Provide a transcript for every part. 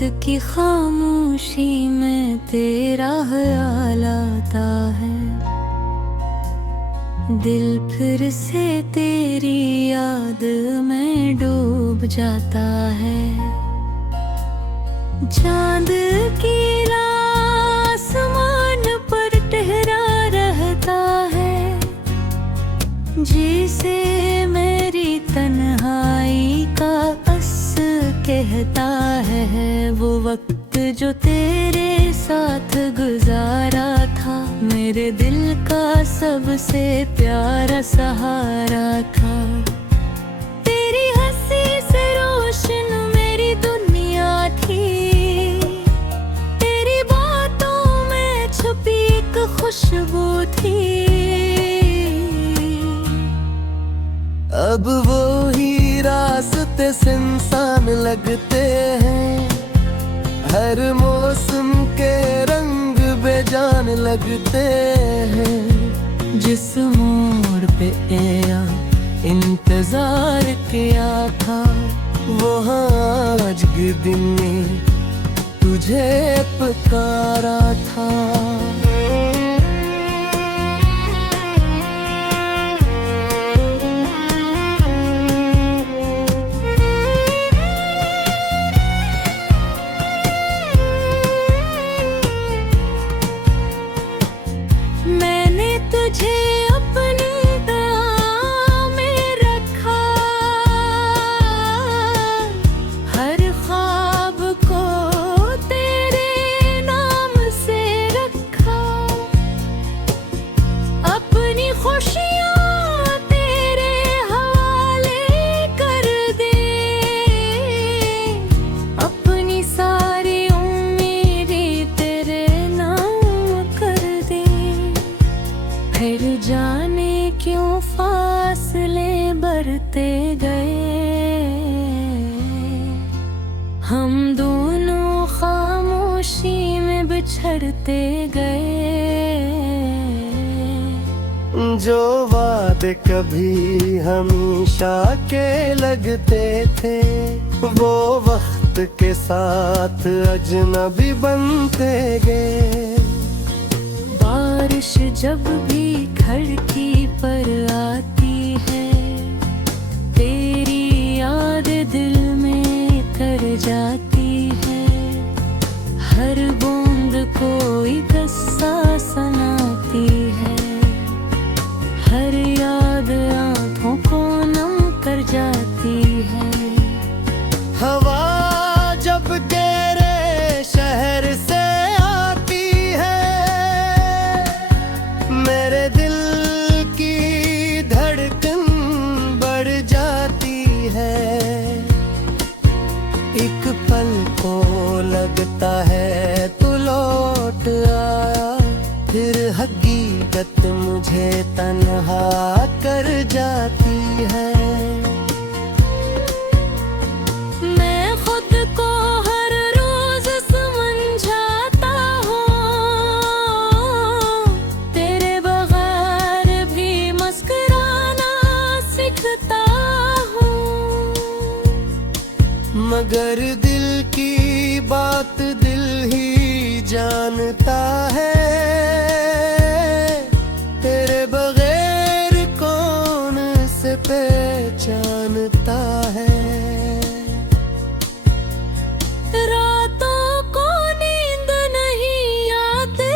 की खामोशी में तेरा ख्याल आता है। दिल फिर से तेरी याद में डूब जाता है। चांद की आसमान पर ठहरा रहता है, जिसे मेरी तन्हाई का अस कहता है। वो वक्त जो तेरे साथ गुजारा था, मेरे दिल का सबसे प्यारा सहारा था। तेरी हंसी से रोशन मेरी दुनिया थी, तेरी बातों में छुपी एक खुशबू थी। अब वो ही रास्ते सुनसान लगते हैं, हर मौसम के रंग बेजान लगते हैं। जिस मोड़ पे आया इंतजार किया था, वहाँ आज के दिन ने तुझे पुकारा था। मैंने तुझे अपनी दुआ में रखा, हर ख्वाब को तेरे नाम से रखा। अपनी खुशियाँ तेरे हवाले कर दे, अपनी सारी उम्मीदें तेरे नाम कर दे। फिर जाने क्यों फासले बढ़ते गए, हम दोनों खामोशी में बिछड़ते गए। जो वादे कभी हमेशा के लगते थे, वो वक्त के साथ अजनबी बनते गए। बारिश जब भी खिड़की पर आती है, तेरी याद दिल में कर जाती है। हर बूंद कोई किस्सा सुनाती है, हर याद आँखों को नम कर जाती है। हवा जब तेरे शहर से आती है, मेरे दिल की धड़कन बढ़ जाती है। एक पल को लगता है तू लौट आया, फिर हकीकत मुझे तन्हा कर जाती है। मैं खुद को हर रोज समझाता हूँ, तेरे बगैर भी मुस्कुराना सीखता हूँ। मगर दिल की बात दिल ही जानता है, तेरे बगैर कौन से पहचानता है। रातों को नींद नहीं आती,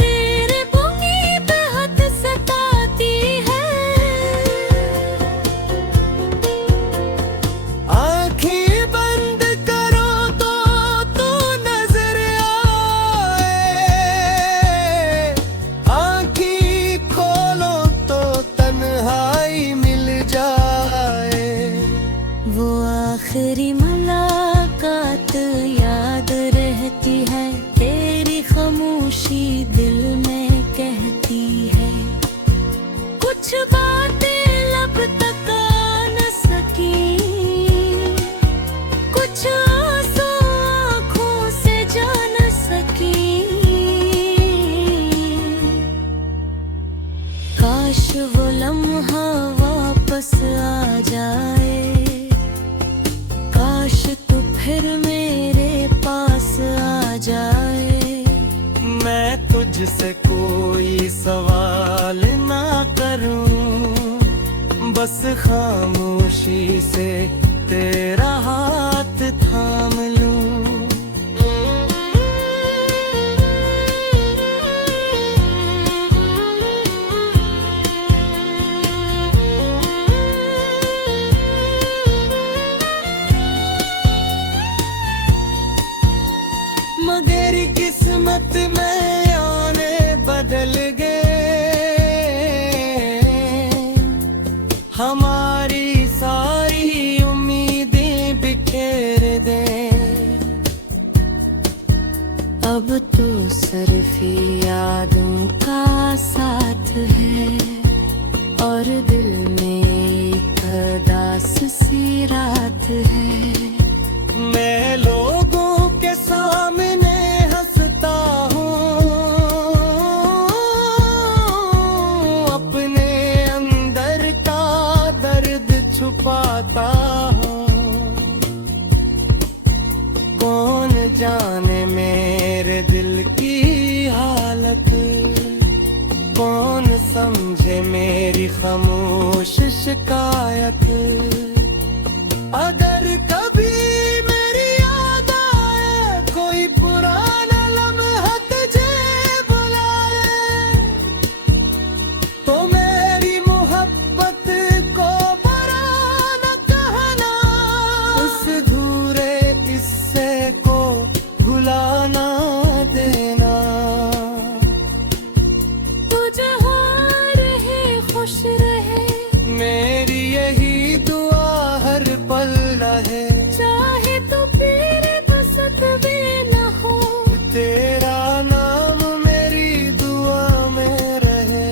तेरे बुनी पे हद सताती है। आँखें बंद करो तो तू नजर आए, आँखें खोलो तो तन्हाई मिल जाए। वो आखिरी मुलाकात याद रहती है, तेरी खामोशी दिल में कहती है। कुछ बातें लब तक आ न सकी, कुछ आंसू आँखों से जा न सकी। काश वो लम्हा वापस आ जाए, फिर मेरे पास आ जाए। मैं तुझसे कोई सवाल ना करूं, बस खामोशी से तेरा हाथ थाम लूं। मगर किस्मत में आने बदल गए, हमारी सारी उम्मीदें बिखेर दे। अब तो सिर्फ यादों का साथ है और दिल में एक उदास सी रात है। मैं लोगों के सामने हंसता हूँ, अपने अंदर का दर्द छुपाता हूँ। कौन जाने मेरे दिल की हालत, कौन समझे मेरी खामोश शिकायत। अगर कभी मेरी याद आए, कोई पुराना लम्हा तुझे बुलाए, तो मेरी मोहब्बत को बुरा न कहना। उस अधूरे किस्से को भुला ना देना। तुझे हो रहे खुश रहे, मेरी यही दुआ हर पल रहे। चाहे तो तेरे पसंद भी न हो, तेरा नाम मेरी दुआ में रहे।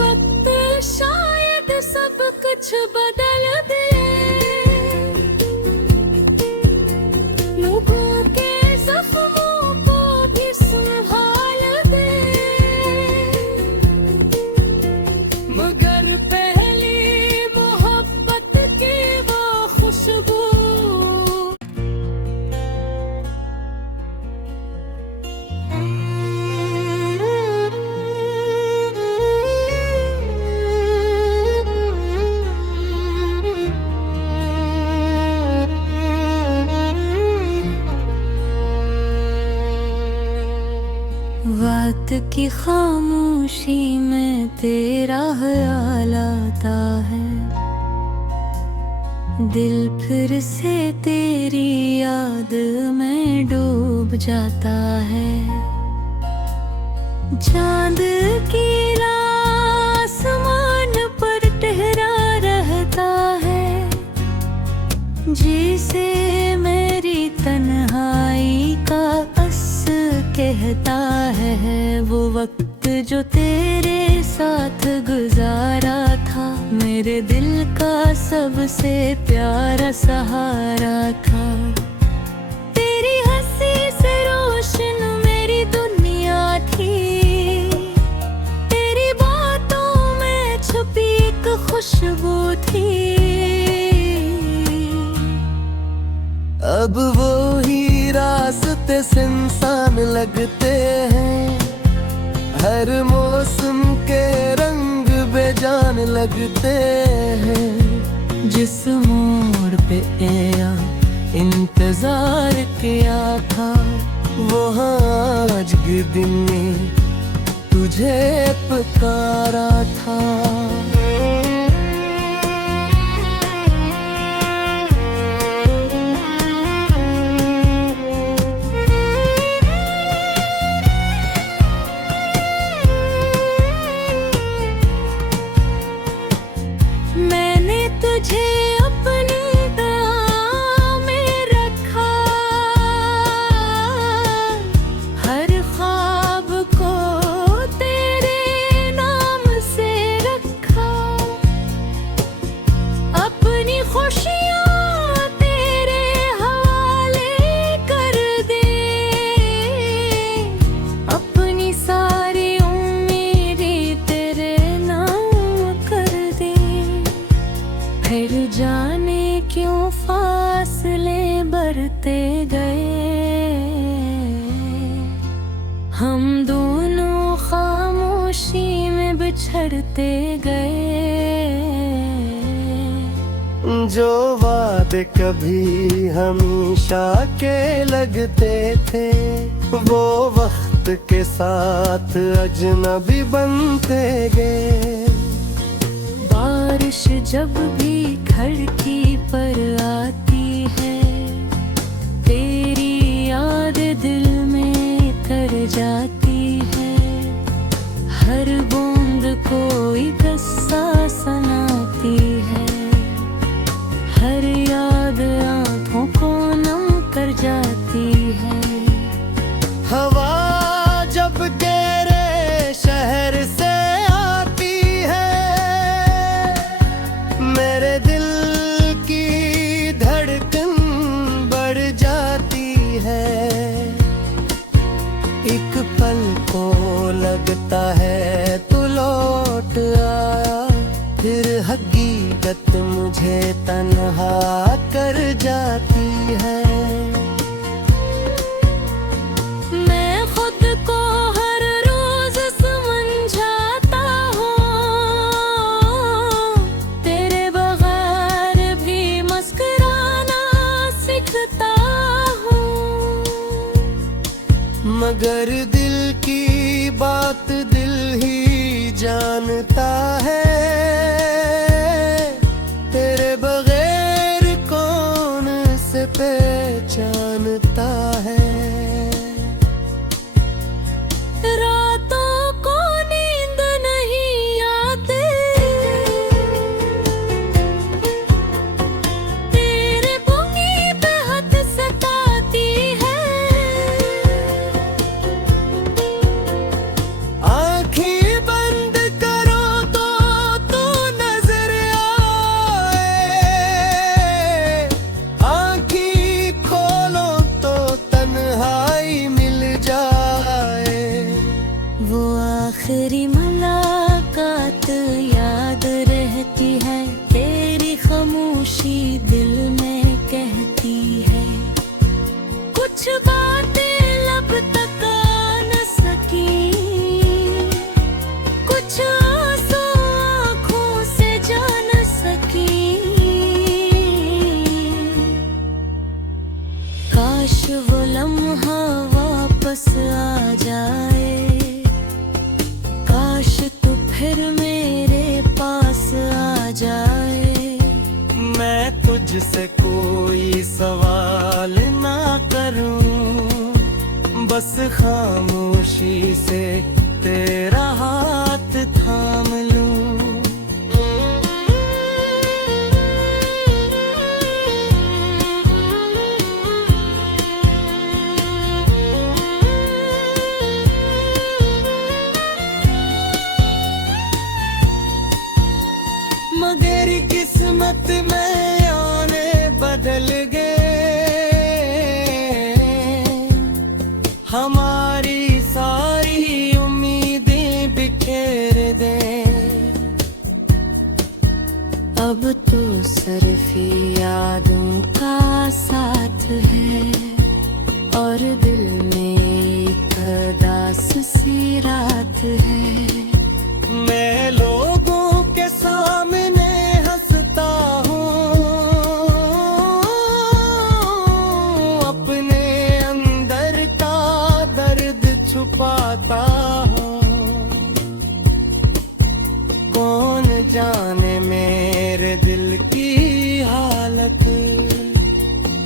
वक्त शायद सब कुछ बदल दे, लोगों के जख्मों को भी संभाल दे। मगर पहली मोहब्बत की वो खुशबू रात की खामोशी में तेरा ख्याल आता है, दिल फिर से तेरी याद में डूब जाता है। चांद की आसमान पर ठहरा रहता है, जिसे मेरी तन्हाई का अस कहता है। वो वक्त जो तेरे साथ गुजारा था, मेरे दिल का सबसे प्यारा सहारा था। तेरी हंसी से रोशन मेरी दुनिया थी, तेरी बातों में छुपी एक खुशबू थी। अब वो ही रास्ते सुनसान लगते हैं, हर मौसम के रंग बेजान लगते हैं। जिस मोड़ पे आया इंतजार किया था, वहाँ आज के दिन ने तुझे पुकारा था। मैंने तुझे अपनी दुआ में रखा, हर ख्वाब को तेरे नाम से रखा। बढ़ते गए। जो वादे कभी हमेशा के लगते थे, वो वक्त के साथ अजनबी बनते गए। बारिश जब भी खिड़की पर आती है, तेरी याद दिल में कर जाती है। हर बूंद कोई किस्सा सुनाती है, हर याद आँखों को नम कर जाती है। हवा जब तेरे शहर से आती है, मेरे दिल की धड़कन बढ़ जाती है। एक पल को लगता है तू लौट आया, फिर हकीकत मुझे तन्हा कर जाती है। मैं खुद को हर रोज समझाता हूँ, तेरे बगैर भी मुस्कुराना सीखता हूँ। मगर दिल की बात दिल ही जानता है, तेरे बगैर कौन से पहचानता है। रातों को नींद नहीं आती, तेरे बुनी पे हाथ सताती है। आँखें बंद करो तो तू नजर आए, आँखें खोलो तो तन्हाई मिल जाए। वो आखिरी मुलाकात याद रहती है, तेरी खामोशी दिल में कहती है। कुछ बातें लब तक आ न सकी, कुछ आंसू आँखों से जा न सकी। काश वो लम्हा वापस आ जाए, काश तू फिर मेरे पास आ जाए। मैं तुझसे कोई सवाल ना करूं, बस खामोशी से तेरा हाथ थाम लूं। मगर किस्मत में आने बदल गए, हमारी सारी उम्मीदें बिखेर दे। अब तो सिर्फ यादों का साथ है, और दिल में एक उदास सी रात है। मैं लोगों के सामने हंसता हूँ, अपने अंदर का दर्द छुपाता हूँ। कौन जाने मेरे दिल की हालत,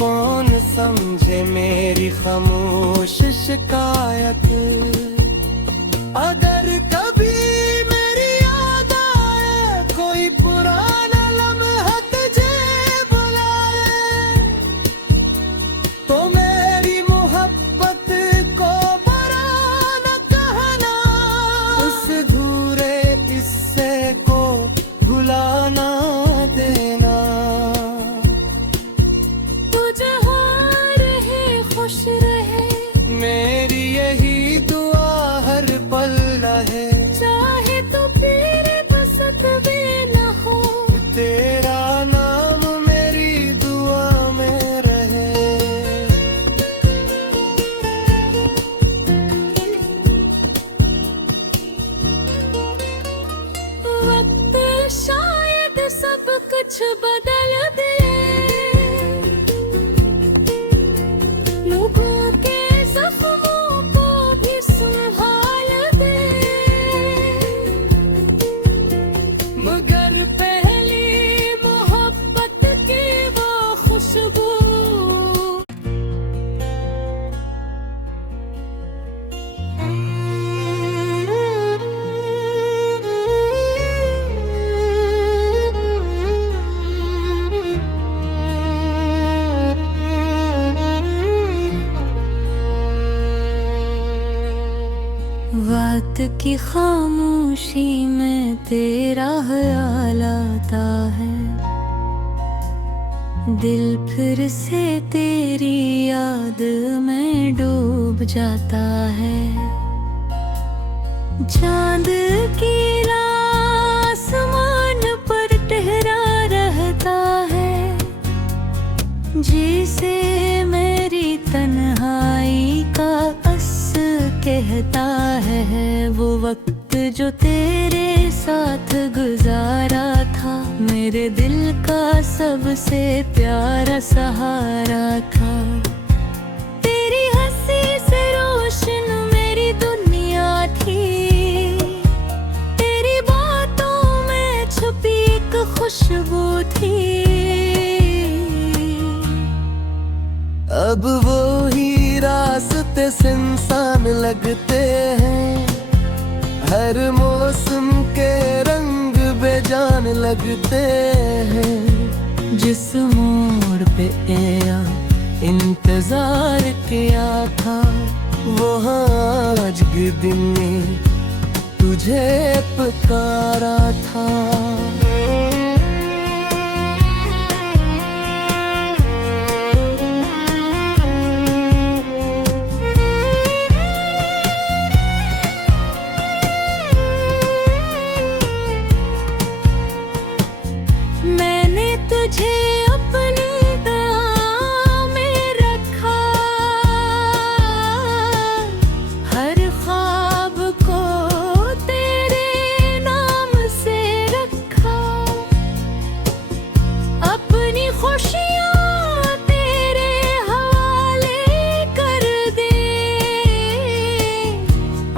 कौन समझे मेरी खामोश शिकायत। अगर कभी मेरी याद आए, कोई पुराना लम्हा तुझे बुलाए, तो मेरी मोहब्बत को बुरा न कहना, उस अधूरे किस्से को भुला ना देना। तुझे हो रहे खुश रहे, मेरी यही दुआ हर पल रहे। की खामोशी में तेरा ख्याल आता है, दिल फिर से तेरी याद में डूब जाता है। चांद की आसमान पर ठहरा रहता है, जिसे मेरी तन्हाई का अस कहता है। वो वक्त जो तेरे साथ गुजारा था, मेरे दिल का सबसे प्यारा सहारा था। तेरी हंसी से रोशन मेरी दुनिया थी, तेरी बातों में छुपी एक खुशबू थी। अब वो ही रास्ते सुनसान लगते हैं, हर मौसम के रंग बेजान लगते हैं। जिस मोड़ पे या इंतजार किया था, वहाँ आज के दिन ने तुझे पुकारा था। मैंने तुझे अपनी दुआ में रखा, हर ख्वाब को तेरे नाम से रखा। अपनी खुशियाँ तेरे हवाले कर दे,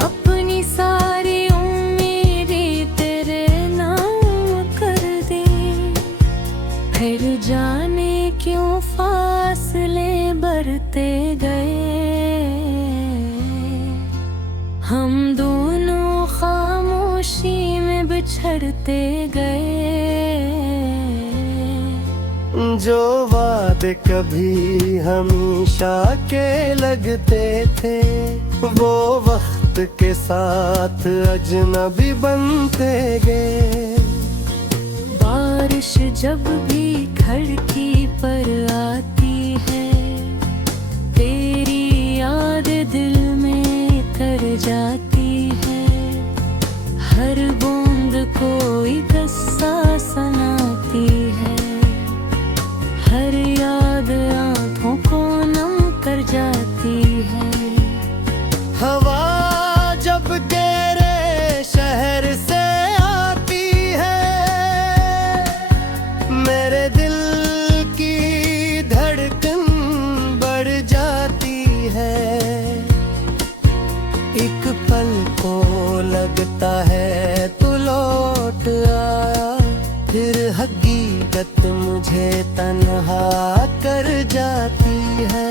अपनी सारी उम्मीदें तेरे नाम कर दे। फिर जाने क्यों फासले बढ़ते गए, हम दोनों खामोशी में बिछड़ते गए। जो वादे कभी हमेशा के लगते थे, वो वक्त के साथ अजनबी बनते गए। बारिश जब भी खिड़की पर आती है, तेरी याद दिल में कर जाती है। हर बूंद कोई किस्सा सुनाती है, हर याद आँखों को नम कर जाती है। हवा जब तेरे शहर से आती है, मेरे दिल की धड़कन बढ़ जाती है। एक पल को लगता है तू लौट आया, फिर हकीकत मुझे तन्हा कर जाती है।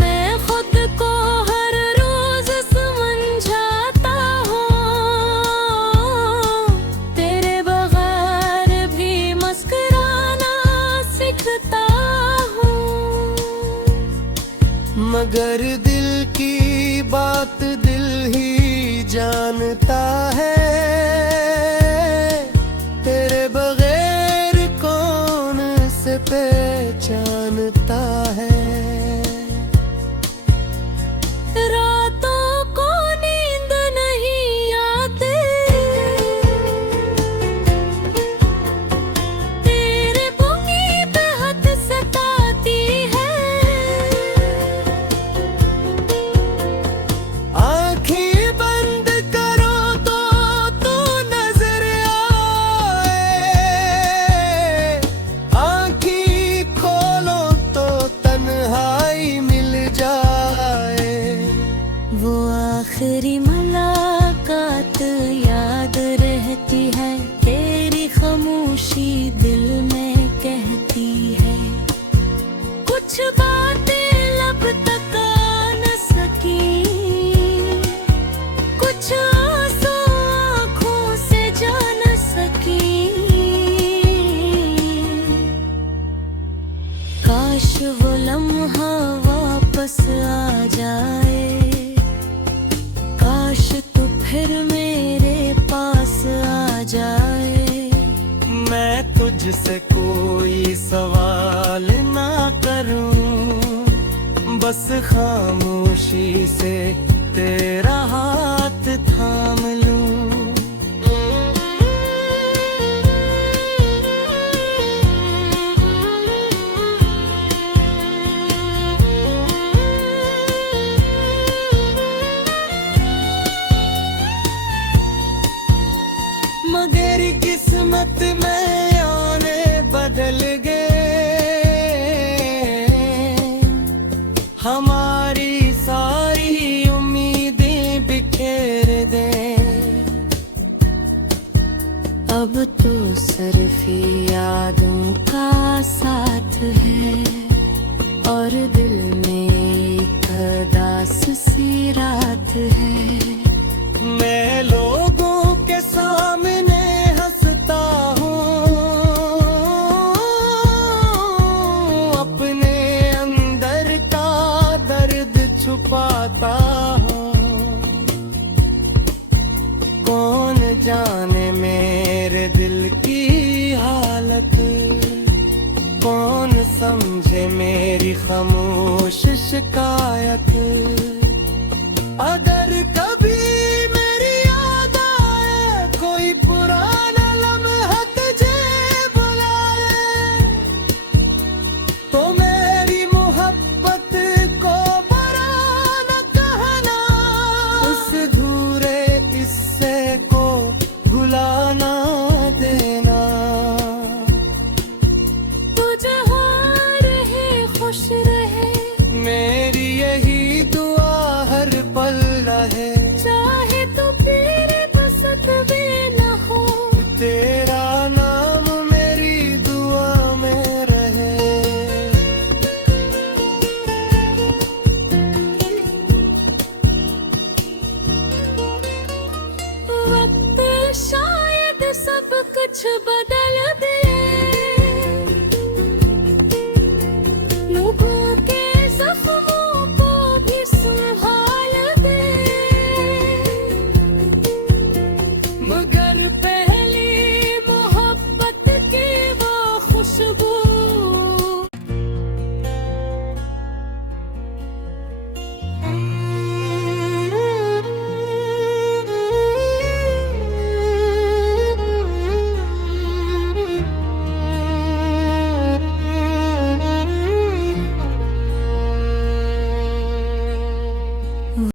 मैं खुद को हर रोज समझाता हूँ, तेरे बगैर भी मुस्कुराना सीखता हूँ। मगर दिल की बात दिल ही जानता है, तेरे बगैर कौन से पहचानता है। रातों को नींद नहीं आती, तेरे बुंगी पे हद सताती है। आँखें बंद करो तो तू नजर आए, आँखें खोलो तो तन्हाई मिल जाए। वो आखिरी मुलाकात याद रहती है, तेरी खामोशी दिल में कहती है। कुछ बातें लब तक आ न सकी, कुछ आंसू आँखों से जा न सकी। काश वो लम्हा वापस आ जाए, फिर मेरे पास आ जाए। मैं तुझसे कोई सवाल ना करूं, बस खामोशी से तेरा हाथ थाम लूं। मगर किस्मत में आने बदल गए, हमारी सारी उम्मीदें बिखेर दे। अब तो सिर्फ यादों का साथ है और दिल में एक उदास सी रात है। मैं लोगों के सामने हंसता हूँ, अपने अंदर का दर्द छुपाता हूँ। कौन जाने मेरे दिल की हालत, कौन समझे मेरी खामोश शिकायत। अगर कभी मेरी याद आए, कोई पुराना लम्हा तुझे बुलाए, तो मेरी मोहब्बत को बुरा न कहना, उस अधूरे किस्से को भुला ना देना। तुझे हो रहे खुश